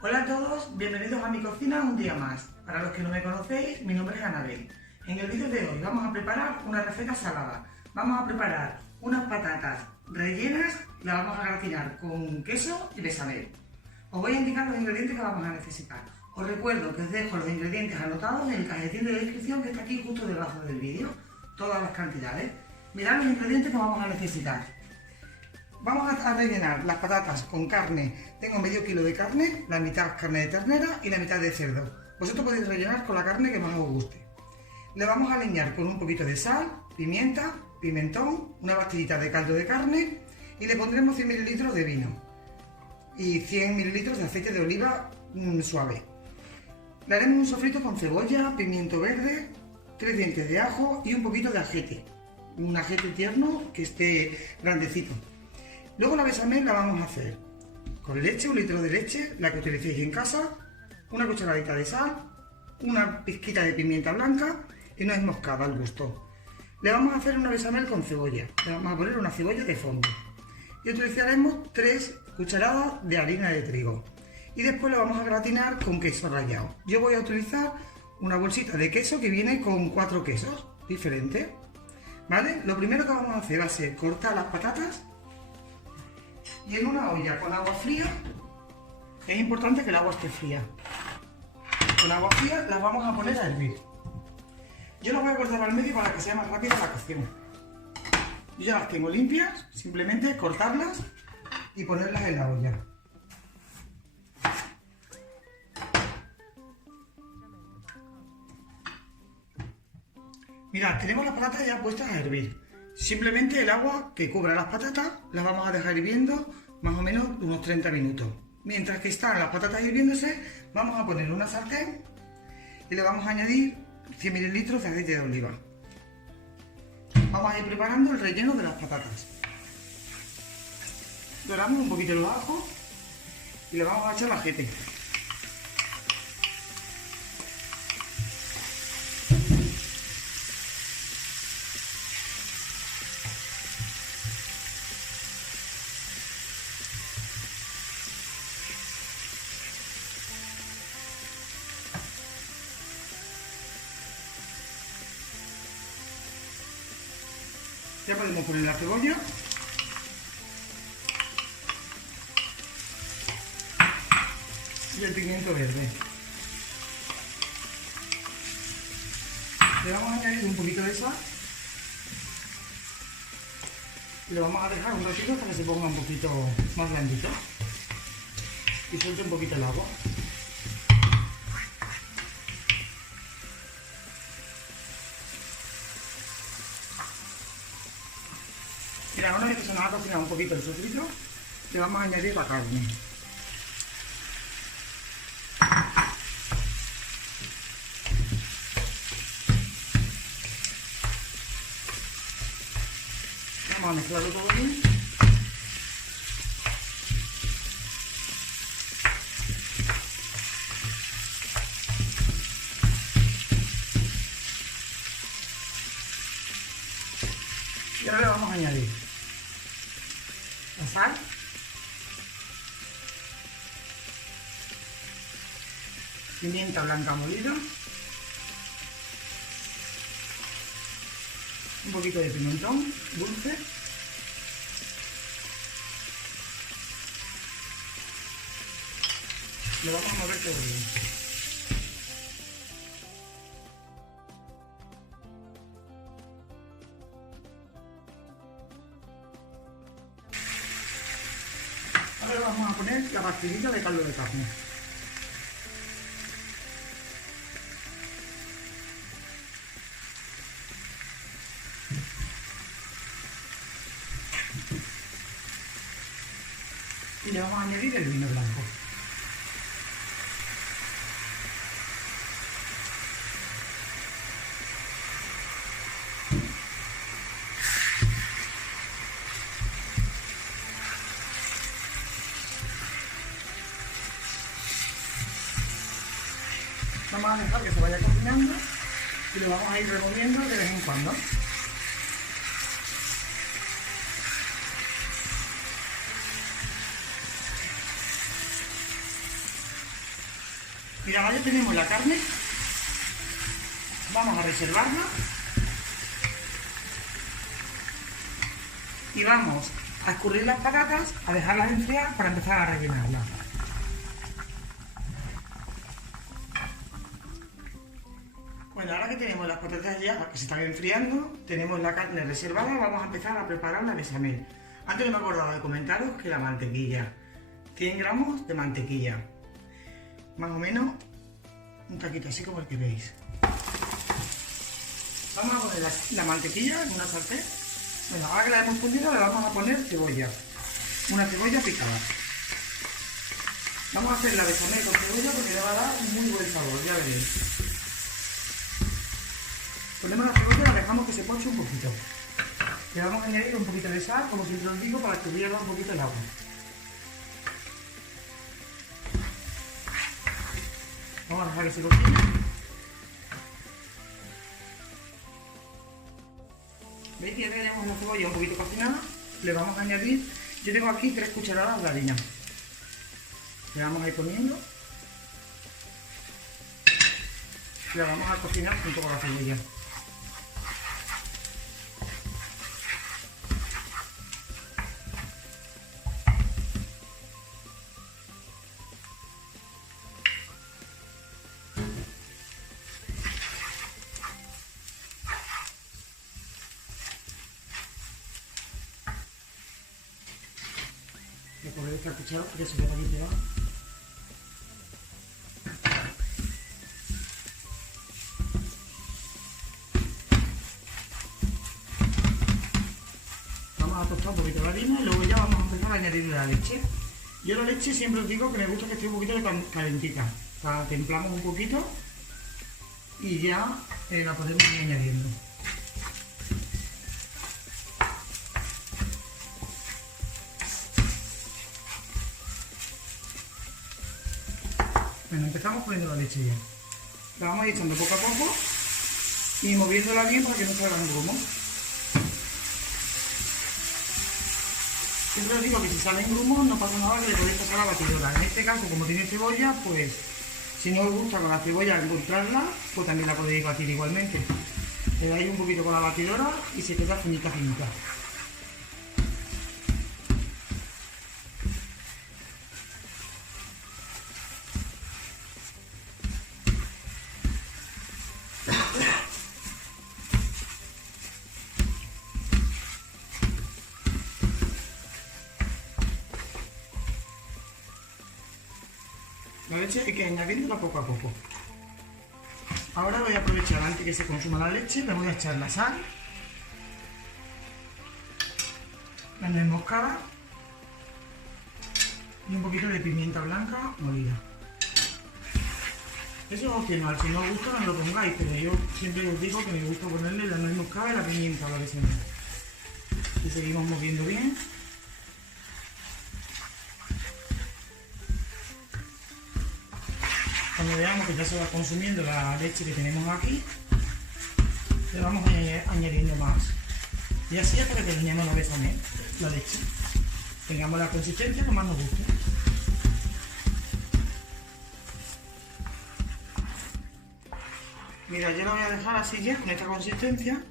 Hola a todos, bienvenidos a mi cocina un día más. Para los que no me conocéis, mi nombre es Anabel. En el vídeo de hoy vamos a preparar una receta salada. Vamos a preparar unas patatas rellenas y las vamos a gratinar con queso y bechamel. Os voy a indicar los ingredientes que vamos a necesitar. Os recuerdo que os dejo los ingredientes anotados en el cajetín de descripción que está aquí justo debajo del vídeo. Todas las cantidades. Mirad los ingredientes que vamos a necesitar. Vamos a rellenar las patatas con carne. Tengo medio kilo de carne, la mitad carne de ternera y la mitad de cerdo. Vosotros podéis rellenar con la carne que más os guste. Le vamos a aliñar con un poquito de sal, pimienta, pimentón, una pastillita de caldo de carne y le pondremos 100 ml de vino y 100 ml de aceite de oliva suave. Le haremos un sofrito con cebolla, pimiento verde, 3 dientes de ajo y un poquito de ajete. Un ajete tierno que esté grandecito. Luego la bechamel la vamos a hacer con leche, 1 litro de leche, la que utilicéis en casa, una cucharadita de sal, una pizquita de pimienta blanca y nuez moscada al gusto. Le vamos a hacer una bechamel con cebolla, le vamos a poner una cebolla de fondo y utilizaremos 3 cucharadas de harina de trigo y después lo vamos a gratinar con queso rallado. Yo voy a utilizar una bolsita de queso que viene con 4 quesos diferentes, ¿vale? Lo primero que vamos a hacer va a ser cortar las patatas. Y en una olla con agua fría, es importante que el agua esté fría. Con agua fría las vamos a poner a hervir. Yo las voy a cortar al medio para que sea más rápida la cocción. Yo ya las tengo limpias, simplemente cortarlas y ponerlas en la olla. Mirad, tenemos las patatas ya puestas a hervir. Simplemente el agua que cubra las patatas las vamos a dejar hirviendo más o menos unos 30 minutos. Mientras que están las patatas hirviéndose, vamos a poner una sartén y le vamos a añadir 100 ml de aceite de oliva. Vamos a ir preparando el relleno de las patatas. Doramos un poquito los ajos y le vamos a echar el ajete. Ya podemos poner la cebolla y el pimiento verde. Le vamos a añadir un poquito de sal y lo vamos a dejar un ratito hasta que se ponga un poquito más blandito y suelte un poquito el agua. Mira, una vez que se nos ha cocinado un poquito el sofrito, le vamos a añadir la carne. Vamos a mezclarlo todo bien. Y ahora le vamos a añadir la sal, pimienta blanca molida, un poquito de pimentón dulce, le vamos a mover todo bien. Ahora vamos a poner la pastillita de caldo de carne. Y le vamos a añadir el vino blanco. Vamos a dejar que se vaya cocinando y lo vamos a ir removiendo de vez en cuando. Mira, ahora ya tenemos la carne. Vamos a reservarla. Y vamos a escurrir las patatas, a dejarlas enfriar para empezar a rellenarlas. Bueno, ahora que tenemos las patatas ya que se están enfriando, tenemos la carne reservada, vamos a empezar a preparar la bechamel. Antes no me acordaba de comentaros que la mantequilla, 100 gramos de mantequilla, más o menos un taquito así como el que veis. Vamos a poner la mantequilla en una sartén. Bueno, ahora que la hemos fundido le vamos a poner cebolla, una cebolla picada. Vamos a hacer la bechamel con cebolla porque le va a dar un muy buen sabor, ya veréis. Ponemos la cebolla y la dejamos que se poche un poquito. Le vamos a añadir un poquito de sal, como siempre os digo, para que hierva un poquito el agua. Vamos a dejar que se cocine. ¿Veis que ya tenemos la cebolla un poquito cocinada? Le vamos a añadir, yo tengo aquí 3 cucharadas de harina. Le vamos a ir poniendo. Y la vamos a cocinar junto con la cebolla. Voy a coger esta cuchara que se queda aquí pegada. Vamos a tostar un poquito la harina y luego ya vamos a empezar a añadirle la leche. Yo la leche siempre os digo que me gusta que esté un poquito calentita. La templamos un poquito y ya la podemos ir añadiendo. Bueno, empezamos poniendo la leche ya. La vamos a ir echando poco a poco y moviéndola bien para que no salgan grumos. Siempre os digo que si salen grumos no pasa nada, que le podéis pasar a la batidora. En este caso, como tiene cebolla, pues si no os gusta con la cebolla encontrarla, pues también la podéis batir igualmente. Le dais un poquito con la batidora y se queda finita, finita. La leche hay que ir añadiéndola poco a poco. Ahora voy a aprovechar, antes que se consuma la leche, le voy a echar la sal, la nuez moscada y un poquito de pimienta blanca molida. Eso es opcional, si no os gusta no lo pongáis, pero yo siempre os digo que me gusta ponerle la nuez moscada y la pimienta a la bechamel. Y seguimos moviendo bien. Cuando veamos que ya se va consumiendo la leche que tenemos aquí, le vamos añadiendo más. Y así hasta que terminemos la bechamel, la leche. Tengamos la consistencia que más nos guste. Mira, yo la voy a dejar así ya, con esta consistencia.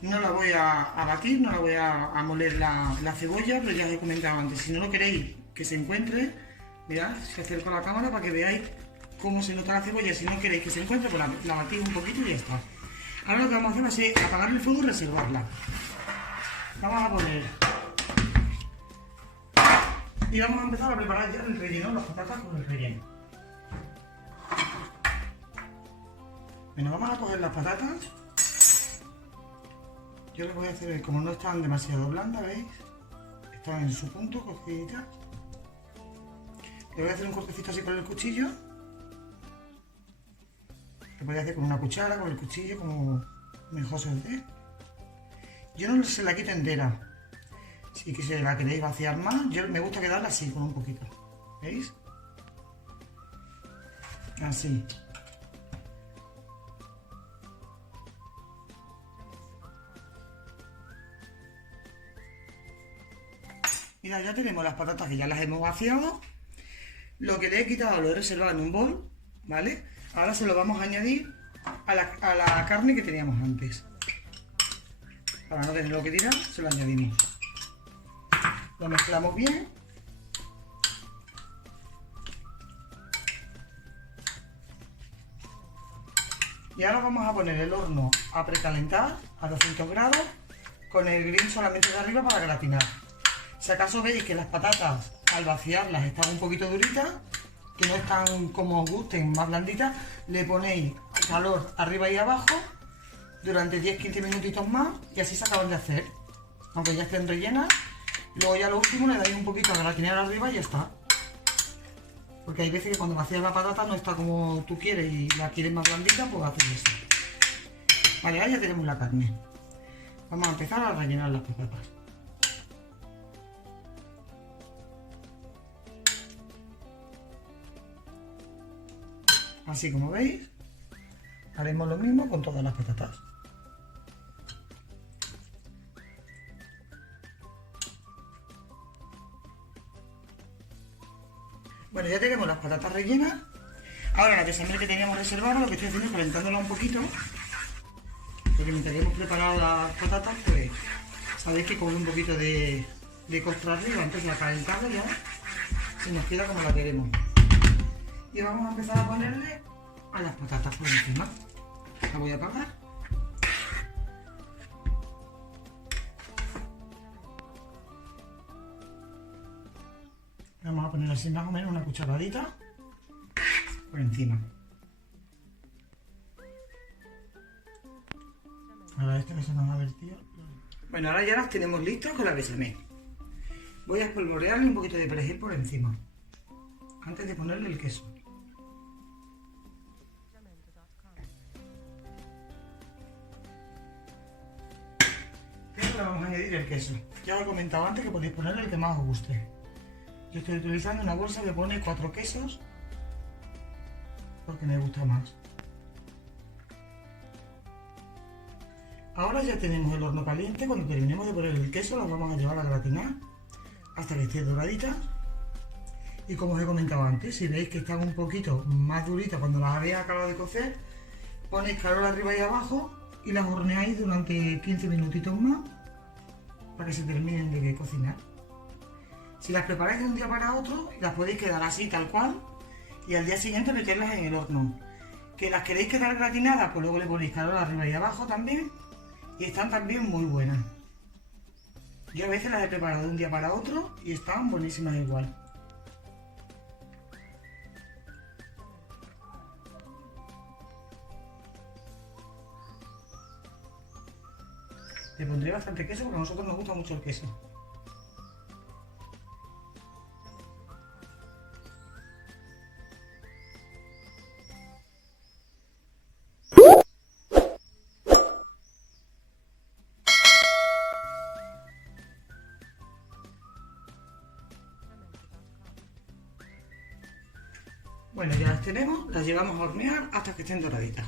No la voy a batir, no la voy a moler la cebolla, pero ya os he comentado antes, si no lo queréis que se encuentre, mirad, se acerco a la cámara para que veáis cómo se nota la cebolla. Si no queréis que se encuentre, pues la batís un poquito y ya está. Ahora lo que vamos a hacer va a ser apagar el fuego y reservarla. Vamos a poner... Y vamos a empezar a preparar ya el relleno, las patatas con el relleno. Bueno, vamos a coger las patatas. Yo les voy a hacer, como no están demasiado blandas, ¿veis? Están en su punto, cociditas. Le voy a hacer un cortecito así con el cuchillo. Lo podéis hacer con una cuchara, con el cuchillo, como mejor se os dé. Yo no se la quito entera. Si que la queréis vaciar más, yo me gusta quedarla así, con un poquito. ¿Veis? Así. Mira, ya tenemos las patatas que ya las hemos vaciado. Lo que le he quitado lo he reservado en un bol. ¿vale? Ahora se lo vamos a añadir a la carne que teníamos antes. Para no tenerlo que tirar, se lo añadimos. Lo mezclamos bien. Y ahora vamos a poner el horno a precalentar a 200 grados con el grill solamente de arriba para gratinar. Si acaso veis que las patatas al vaciarlas están un poquito duritas, que no están como os gusten, más blanditas, le ponéis calor arriba y abajo durante 10-15 minutitos más y así se acaban de hacer. Aunque ya estén rellenas, luego ya lo último le dais un poquito a gratinar arriba y ya está. Porque hay veces que cuando vacías la patata no está como tú quieres y la quieres más blandita, pues haces eso. Vale, ahora ya tenemos la carne. Vamos a empezar a rellenar las patatas. Así como veis, haremos lo mismo con todas las patatas. Bueno, ya tenemos las patatas rellenas. Ahora la besamel que teníamos reservada, lo que estoy haciendo es calentándola un poquito. Porque mientras que hemos preparado las patatas, pues sabéis que coge un poquito de costra arriba, entonces la calentamos ya se nos queda como la queremos. Y vamos a empezar a ponerle a las patatas por encima. La voy a apagar. Vamos a poner así más o menos una cucharadita por encima. Ahora esto que se nos ha vertido. Bueno, ahora ya las tenemos listas con la bechamel. Voy a espolvorearle un poquito de perejil por encima, antes de ponerle el queso. Y ahora le vamos a añadir el queso. Ya os he comentado antes que podéis ponerle el que más os guste. Yo estoy utilizando una bolsa que pone 4 quesos porque me gusta más. Ahora ya tenemos el horno caliente. Cuando terminemos de poner el queso lo vamos a llevar a gratinar hasta que esté doradita. Y como os he comentado antes, si veis que están un poquito más duritas cuando las habéis acabado de cocer, ponéis calor arriba y abajo y las horneáis durante 15 minutitos más para que se terminen de cocinar. Si las preparáis de un día para otro, las podéis quedar así tal cual y al día siguiente meterlas en el horno. Que las queréis quedar gratinadas, pues luego le ponéis calor arriba y abajo también y están también muy buenas. Yo a veces las he preparado de un día para otro y están buenísimas igual. Le pondré bastante queso porque a nosotros nos gusta mucho el queso. Bueno, ya las tenemos, las llevamos a hornear hasta que estén doraditas.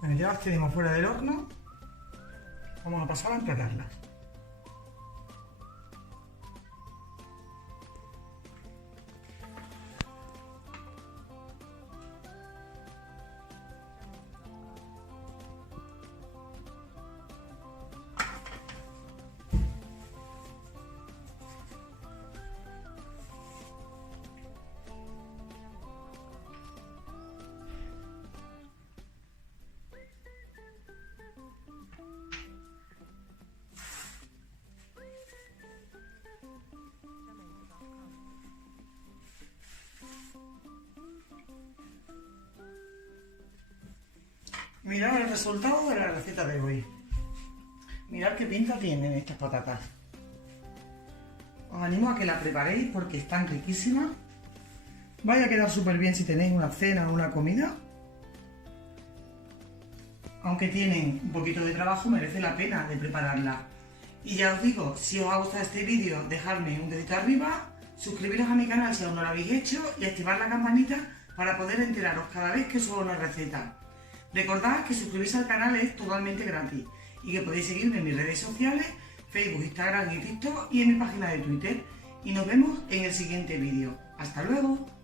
Bueno, ya las tenemos fuera del horno. Vamos a pasar a emplatarlas. Mirad el resultado de la receta de hoy. Mirad qué pinta tienen estas patatas. Os animo a que la preparéis porque están riquísimas. Vaya a quedar súper bien si tenéis una cena o una comida. Aunque tienen un poquito de trabajo, merece la pena de prepararla. Y ya os digo, si os ha gustado este vídeo, dejadme un dedito arriba, suscribiros a mi canal si aún no lo habéis hecho y activar la campanita para poder enteraros cada vez que subo una receta. Recordad que suscribirse al canal es totalmente gratis y que podéis seguirme en mis redes sociales, Facebook, Instagram y TikTok y en mi página de Twitter. Y nos vemos en el siguiente vídeo. ¡Hasta luego!